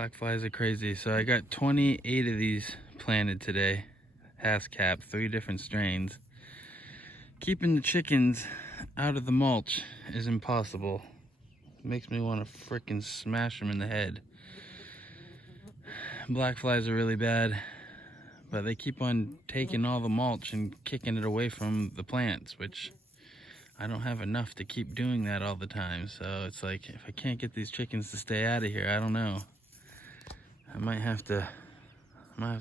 Black flies are crazy. So I got 28 of these planted today. Hascap, 3 different strains. Keeping the chickens out of the mulch is impossible. It makes me want to frickin' smash them in the head. Black flies are really bad, but they keep on taking all the mulch and kicking it away from the plants, which I don't have enough to keep doing that all the time. So it's like, if I can't get these chickens to stay out of here, I don't know. I might have to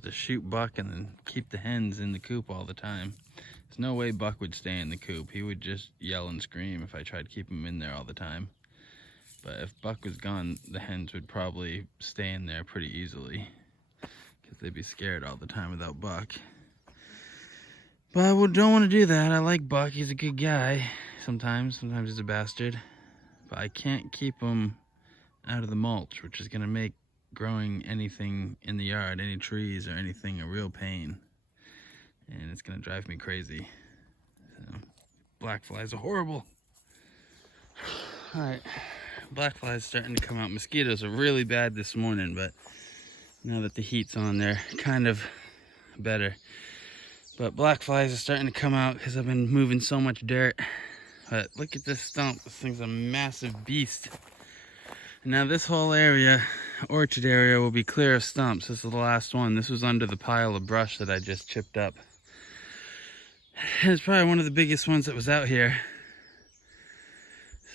shoot Buck and then keep the hens in the coop all the time. There's no way Buck would stay in the coop. He would just yell and scream if I tried to keep him in there all the time. But if Buck was gone, the hens would probably stay in there pretty easily, because they'd be scared all the time without Buck. But I don't want to do that. I like Buck. He's a good guy. Sometimes he's a bastard. But I can't keep him out of the mulch, which is going to make growing anything in the yard, any trees or anything, a real pain. And it's going to drive me crazy. So, black flies are horrible. Alright, black flies starting to come out. Mosquitoes are really bad this morning, but now that the heat's on, they're kind of better. But black flies are starting to come out because I've been moving so much dirt. But look at this stump. This thing's a massive beast. And now this whole area, orchard area, will be clear of stumps. This is the last one. This was under the pile of brush that I just chipped up. And it's probably one of the biggest ones that was out here.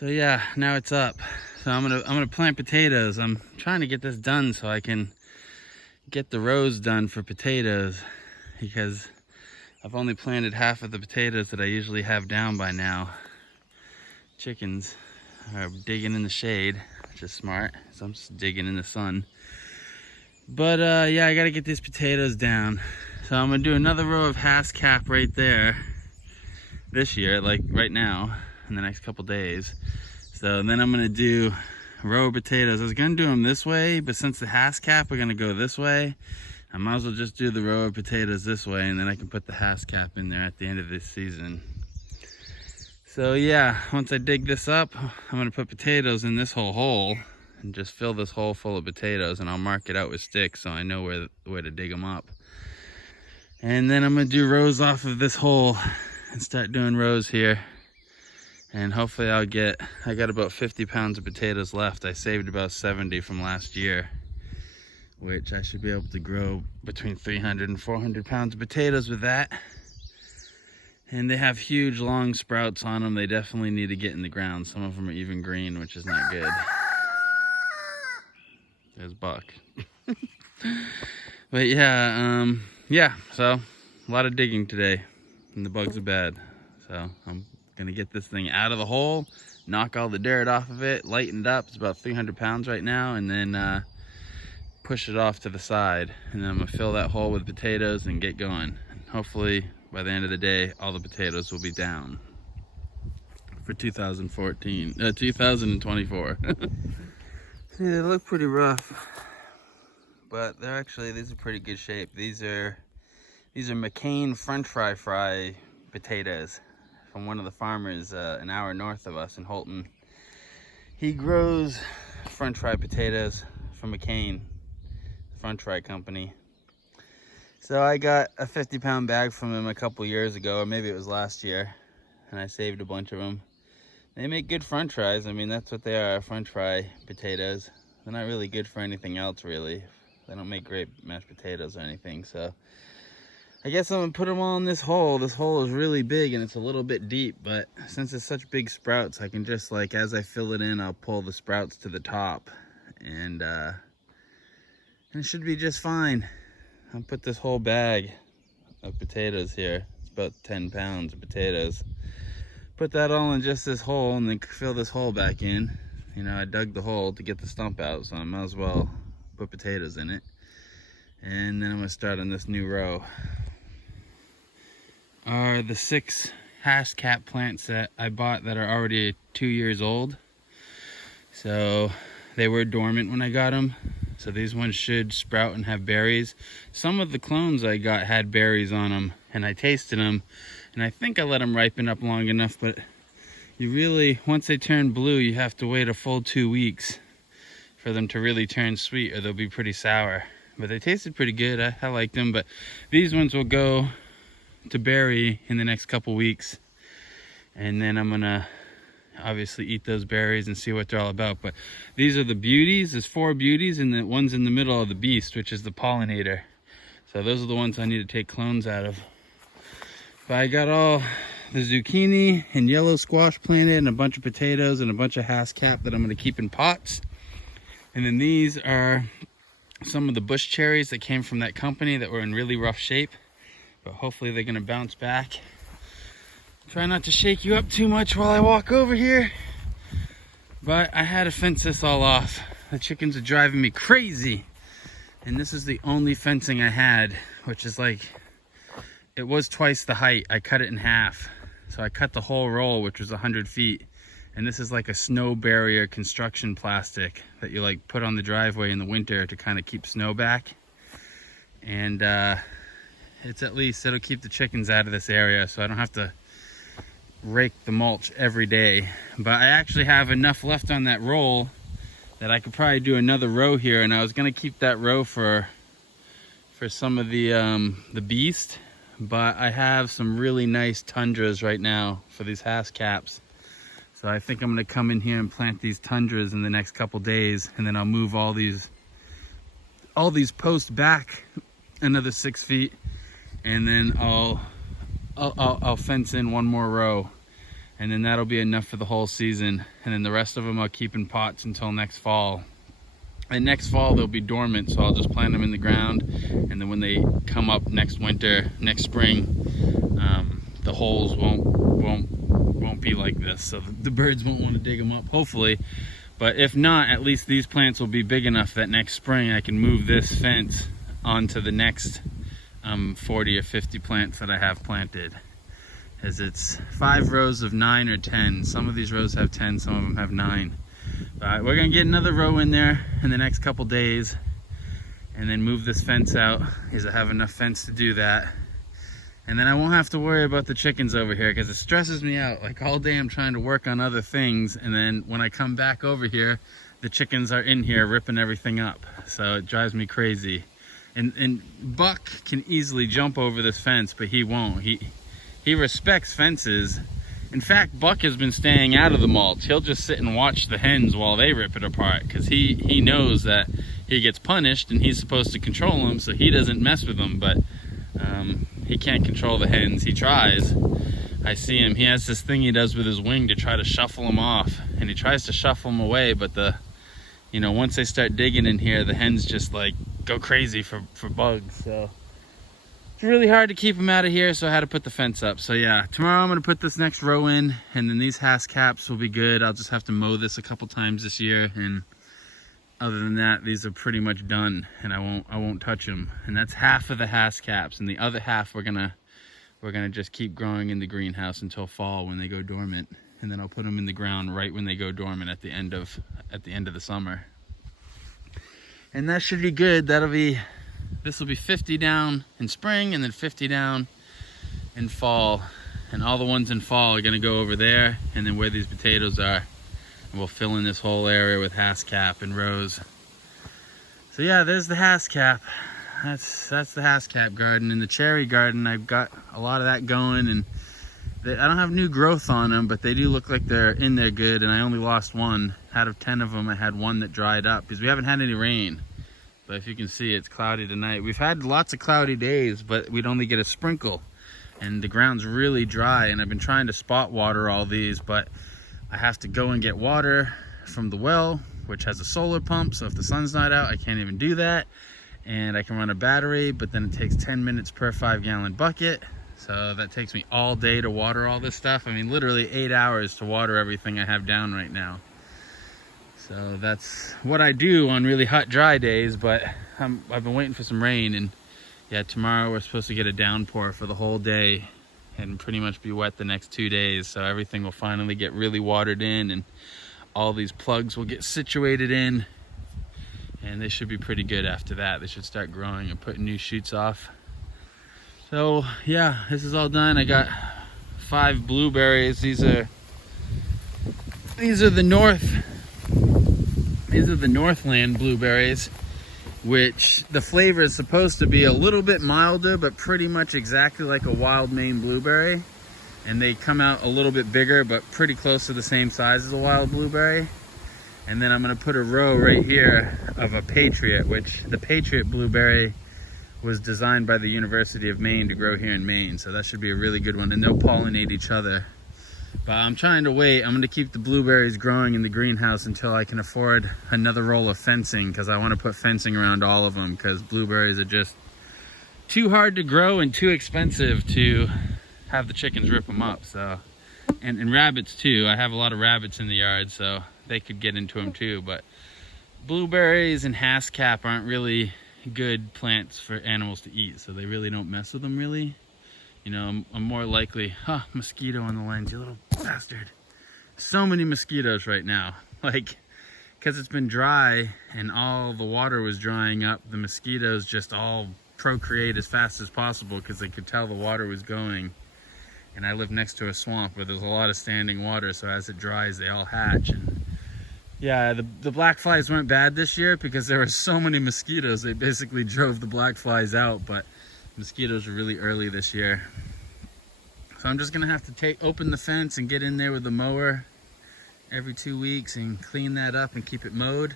So yeah, now it's up. So I'm gonna plant potatoes. I'm trying to get this done so I can get the rows done for potatoes, because I've only planted half of the potatoes that I usually have down by now. Chickens are digging in the shade, which is smart, so I'm just digging in the sun. But yeah, I gotta get these potatoes down. So I'm gonna do another row of hascap right there this year, like right now, in the next couple days. So then I'm gonna do a row of potatoes. I was gonna do them this way, but since the hascap are gonna go this way, I might as well just do the row of potatoes this way, and then I can put the hascap in there at the end of this season. So yeah, once I dig this up, I'm gonna put potatoes in this whole hole and just fill this hole full of potatoes, and I'll mark it out with sticks so I know where to dig them up. And then I'm gonna do rows off of this hole and start doing rows here. And hopefully I got about 50 pounds of potatoes left. I saved about 70 from last year, which I should be able to grow between 300 and 400 pounds of potatoes with that. And they have huge long sprouts on them. They definitely need to get in the ground. Some of them are even green, which is not good. There's Buck. But yeah, so a lot of digging today, and the bugs are bad. So I'm gonna get this thing out of the hole, knock all the dirt off of it, lighten it up. It's about 300 pounds right now, and then push it off to the side. And then I'm gonna fill that hole with potatoes and get going. And hopefully by the end of the day, all the potatoes will be down for 2024. See, they look pretty rough, but these are pretty good shape. These are McCain French fry potatoes from one of the farmers an hour north of us in Holton. He grows French fry potatoes from McCain, the French fry company. So I got a 50-pound bag from him a couple years ago, or maybe it was last year, and I saved a bunch of them. They make good French fries. I mean, that's what they are, French fry potatoes. They're not really good for anything else, really. They don't make great mashed potatoes or anything, so I guess I'm gonna put them all in this hole. This hole is really big and it's a little bit deep, but since it's such big sprouts, I can just, like, as I fill it in, I'll pull the sprouts to the top, and it should be just fine. I'll put this whole bag of potatoes here. It's about 10 pounds of potatoes. Put that all in just this hole and then fill this hole back in. You know, I dug the hole to get the stump out, so I might as well put potatoes in it. And then I'm gonna start on this new row. Are the 6 hascap plants that I bought that are already 2 years old. So they were dormant when I got them. So these ones should sprout and have berries. Some of the clones I got had berries on them, and I tasted them, and I think I let them ripen up long enough, but you really, once they turn blue, you have to wait a full 2 weeks for them to really turn sweet, or they'll be pretty sour. But they tasted pretty good. I like them. But these ones will go to berry in the next couple weeks, and then I'm gonna obviously eat those berries and see what they're all about. But these are the beauties. There's 4 beauties, and the ones in the middle are the beast, which is the pollinator. So those are the ones I need to take clones out of. But I got all the zucchini and yellow squash planted, and a bunch of potatoes and a bunch of haskap that I'm going to keep in pots. And then these are some of the bush cherries that came from that company that were in really rough shape, but hopefully they're going to bounce back. Try not to shake you up too much while I walk over here, but I had to fence this all off. The chickens are driving me crazy, and this is the only fencing I had, which is like, it was twice the height. I cut it in half. So I cut the whole roll, which was 100 feet. And this is like a snow barrier construction plastic that you like put on the driveway in the winter to kind of keep snow back. And it's at least, it'll keep the chickens out of this area, so I don't have to rake the mulch every day. But I actually have enough left on that roll that I could probably do another row here. And I was gonna keep that row for some of the beast. But I have some really nice tundras right now for these hascaps. So I think I'm gonna come in here and plant these tundras in the next couple days, and then I'll move all these posts back another 6 feet, and then I'll fence in one more row, and then that'll be enough for the whole season. And then the rest of them I'll keep in pots until next fall. And next fall they'll be dormant, so I'll just plant them in the ground, and then when they come up next winter, next spring, the holes won't be like this, so the birds won't want to dig them up, hopefully. But if not, at least these plants will be big enough that next spring I can move this fence onto the next 40 or 50 plants that I have planted, as it's 5 rows of 9 or 10. Some of these rows have 10, some of them have 9. We're gonna get another row in there in the next couple days, and then move this fence out, because I have enough fence to do that. And then I won't have to worry about the chickens over here, because it stresses me out. Like all day I'm trying to work on other things, and then when I come back over here, the chickens are in here ripping everything up. So it drives me crazy. And Buck can easily jump over this fence, but he won't. He respects fences. In fact, Buck has been staying out of the mulch. He'll just sit and watch the hens while they rip it apart, because he knows that he gets punished and he's supposed to control them, so he doesn't mess with them. But he can't control the hens. He tries. I see him. He has this thing he does with his wing to try to shuffle them off, and he tries to shuffle them away, but once they start digging in here, the hens just like go crazy for bugs. So it's really hard to keep them out of here, so I had to put the fence up. So yeah, tomorrow I'm gonna put this next row in, and then these hascaps will be good. I'll just have to mow this a couple times this year, and other than that, these are pretty much done, and I won't touch them. And that's half of the hascaps, and the other half we're gonna just keep growing in the greenhouse until fall when they go dormant, and then I'll put them in the ground right when they go dormant at the end of the summer. And that should be good. This will be 50 down in spring, and then 50 down in fall. And all the ones in fall are gonna go over there, and then where these potatoes are, and we'll fill in this whole area with haskap and rows. So yeah, there's the haskap. That's the haskap garden. And the cherry garden, I've got a lot of that going, and I don't have new growth on them, but they do look like they're in there good. And I only lost one. Out of 10 of them, I had one that dried up, because we haven't had any rain. But if you can see, it's cloudy tonight. We've had lots of cloudy days, but we'd only get a sprinkle. And the ground's really dry, and I've been trying to spot water all these, but I have to go and get water from the well, which has a solar pump, so if the sun's not out, I can't even do that. And I can run a battery, but then it takes 10 minutes per 5-gallon bucket. So that takes me all day to water all this stuff. I mean, literally 8 hours to water everything I have down right now. So that's what I do on really hot, dry days, but I've been waiting for some rain, and yeah, tomorrow we're supposed to get a downpour for the whole day and pretty much be wet the next 2 days. So everything will finally get really watered in, and all these plugs will get situated in, and they should be pretty good after that. They should start growing and putting new shoots off. So yeah, this is all done. I got 5 blueberries. These are the North These are the Northland blueberries, which the flavor is supposed to be a little bit milder, but pretty much exactly like a wild Maine blueberry. And they come out a little bit bigger, but pretty close to the same size as a wild blueberry. And then I'm gonna put a row right here of a Patriot, which the Patriot blueberry was designed by the University of Maine to grow here in Maine. So that should be a really good one, and they'll pollinate each other. But I'm trying to wait. I'm gonna keep the blueberries growing in the greenhouse until I can afford another roll of fencing, because I wanna put fencing around all of them, because blueberries are just too hard to grow and too expensive to have the chickens rip them up. So, and rabbits too. I have a lot of rabbits in the yard, so they could get into them too. But blueberries and haskap aren't really good plants for animals to eat, so they really don't mess with them really. You know, I'm more likely, mosquito on the lens, you little bastard. So many mosquitoes right now, like, because it's been dry and all the water was drying up, the mosquitoes just all procreate as fast as possible because they could tell the water was going. And I live next to a swamp where there's a lot of standing water, so as it dries, they all hatch. And yeah, the black flies weren't bad this year because there were so many mosquitoes. They basically drove the black flies out, but mosquitoes were really early this year. So I'm just gonna have to open the fence and get in there with the mower every 2 weeks and clean that up and keep it mowed.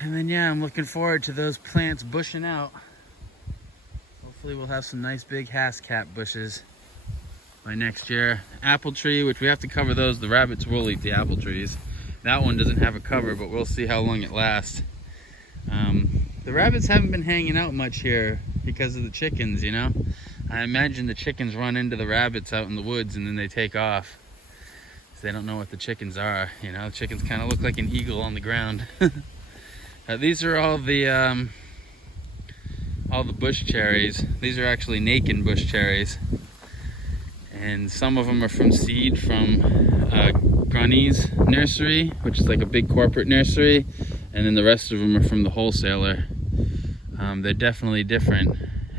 And then yeah, I'm looking forward to those plants bushing out. Hopefully we'll have some nice big haskap bushes by next year. Apple tree, which we have to cover those. The rabbits will eat the apple trees. That one doesn't have a cover, but we'll see how long it lasts. The rabbits haven't been hanging out much here because of the chickens, you know? I imagine the chickens run into the rabbits out in the woods and then they take off. They don't know what the chickens are, you know? The chickens kind of look like an eagle on the ground. These are all the bush cherries. These are actually naked bush cherries. And some of them are from seed from Grunny's nursery, which is like a big corporate nursery. And then the rest of them are from the wholesaler. They're definitely different.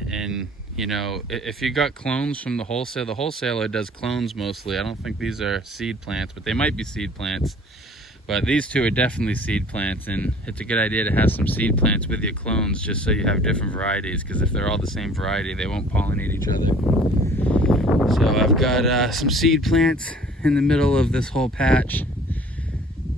And you know, if you got clones from the wholesaler does clones mostly. I don't think these are seed plants, but they might be seed plants. But these two are definitely seed plants, and it's a good idea to have some seed plants with your clones just so you have different varieties, because if they're all the same variety, they won't pollinate each other. So I've got some seed plants in the middle of this whole patch.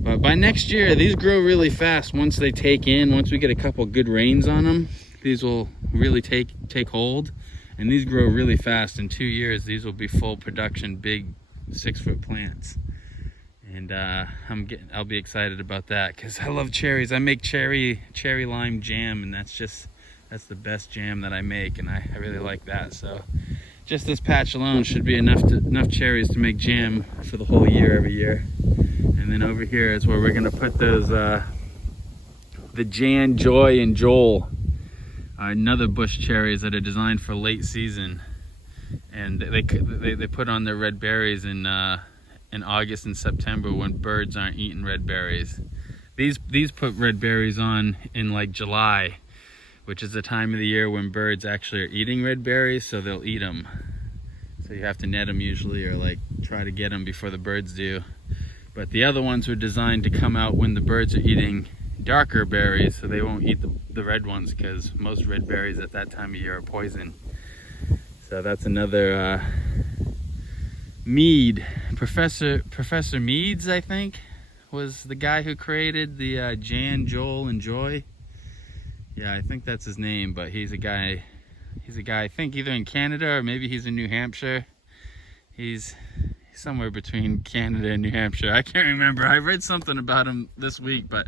But by next year, these grow really fast once they take in. Once we get a couple good rains on them, these will really take hold. And these grow really fast. In 2 years, these will be full production, big 6-foot plants. And I'll be excited about that because I love cherries. I make cherry lime jam, and that's the best jam that I make, and I really like that. So just this patch alone should be enough cherries to make jam for the whole year every year. And then over here is where we're gonna put those the Jan, Joy, and Joel, another bush cherries that are designed for late season, and they put on their red berries in August and September when birds aren't eating red berries. These put red berries on in like July, which is the time of the year when birds actually are eating red berries, so they'll eat them. So you have to net them usually, or like try to get them before the birds do. But the other ones were designed to come out when the birds are eating darker berries, so they won't eat the red ones, because most red berries at that time of year are poison. So that's another Mead, Professor Meads, I think, was the guy who created the Jan, Joel, and Joy. Yeah, I think that's his name, but he's a guy I think either in Canada or maybe he's in New Hampshire. He's somewhere between Canada and New Hampshire. I can't remember. I read something about him this week, but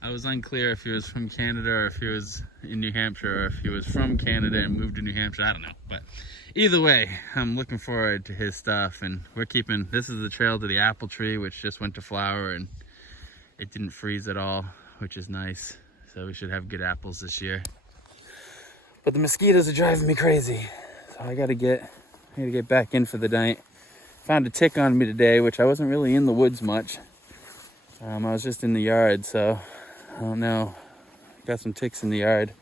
I was unclear if he was from Canada or if he was in New Hampshire, or if he was from Canada and moved to New Hampshire. I don't know, but either way, I'm looking forward to his stuff. And this is the trail to the apple tree, which just went to flower, and it didn't freeze at all, which is nice. So we should have good apples this year. But the mosquitoes are driving me crazy, so I gotta get back in for the night. Found a tick on me today, which I wasn't really in the woods much. I was just in the yard, so I don't know. Got some ticks in the yard.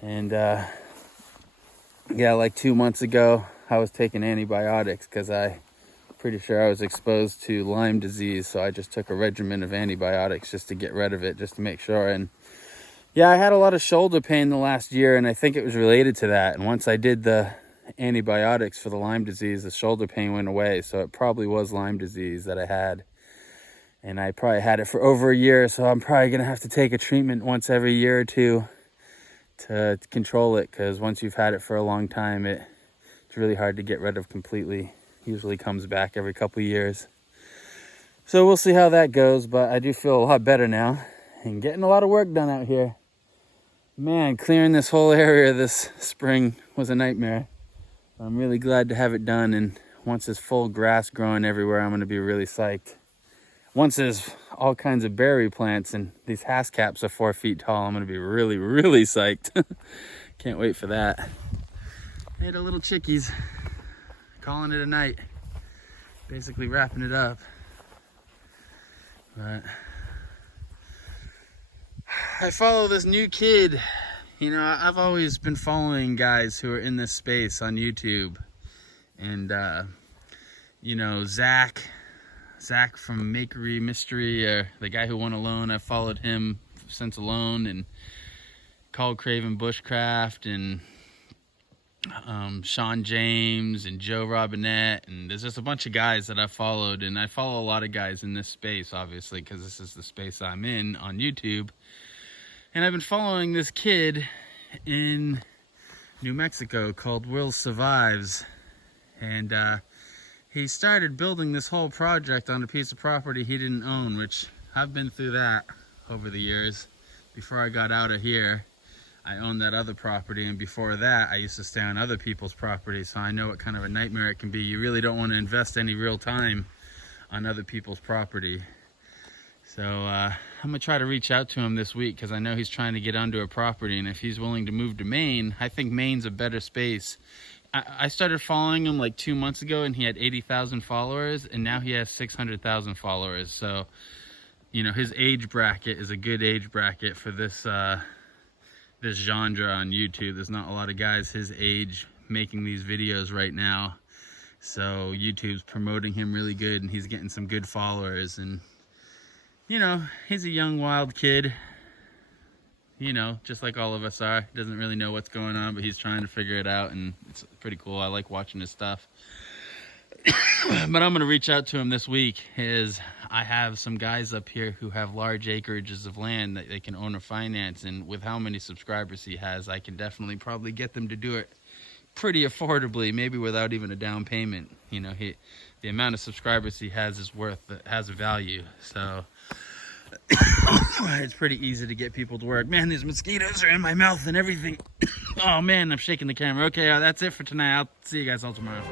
And yeah, like 2 months ago, I was taking antibiotics because I pretty sure I was exposed to Lyme disease, so I just took a regimen of antibiotics just to get rid of it, just to make sure. And yeah, I had a lot of shoulder pain the last year, and I think it was related to that. And once I did the antibiotics for the Lyme disease, the shoulder pain went away. So it probably was Lyme disease that I had. And I probably had it for over a year, so I'm probably going to have to take a treatment once every year or two to control it, because once you've had it for a long time, it's really hard to get rid of completely. Usually comes back every couple years. So we'll see how that goes, but I do feel a lot better now and getting a lot of work done out here. Man, clearing this whole area this spring was a nightmare. I'm really glad to have it done, and once there's full grass growing everywhere, I'm going to be really psyched. Once there's all kinds of berry plants and these hascaps are 4 feet tall, I'm going to be really, really psyched. Can't wait for that. Hey, the little chickies. Calling it a night. Basically wrapping it up. But I follow this new kid. You know, I've always been following guys who are in this space on YouTube. And, you know, Zach from Makery Mystery, the guy who won Alone, I've followed him since Alone, and Called Craven Bushcraft, and Sean James and Joe Robinette, and there's just a bunch of guys that I've followed, and I follow a lot of guys in this space, obviously, because this is the space I'm in on YouTube. And I've been following this kid in New Mexico called Will Survives, and he started building this whole project on a piece of property he didn't own, which I've been through that over the years. Before I got out of here, I owned that other property, and before that I used to stay on other people's property, so I know what kind of a nightmare it can be. You really don't want to invest any real time on other people's property. So I'm gonna try to reach out to him this week, because I know he's trying to get onto a property, and if he's willing to move to Maine, I think Maine's a better space. I started following him like 2 months ago, and he had 80,000 followers, and now he has 600,000 followers. So, you know, his age bracket is a good age bracket for this this genre on YouTube. There's not a lot of guys his age making these videos right now, so YouTube's promoting him really good, and he's getting some good followers. And you know, he's a young wild kid, you know, just like all of us are. Doesn't really know what's going on, but he's trying to figure it out, and it's pretty cool. I like watching his stuff. But I'm gonna reach out to him this week. I have some guys up here who have large acreages of land that they can own or finance, and with how many subscribers he has, I can definitely probably get them to do it pretty affordably, maybe without even a down payment. You know, the amount of subscribers he has has a value. So it's pretty easy to get people to work. Man, these mosquitoes are in my mouth and everything. Oh man, I'm shaking the camera. Okay, that's it for tonight. I'll see you guys all tomorrow.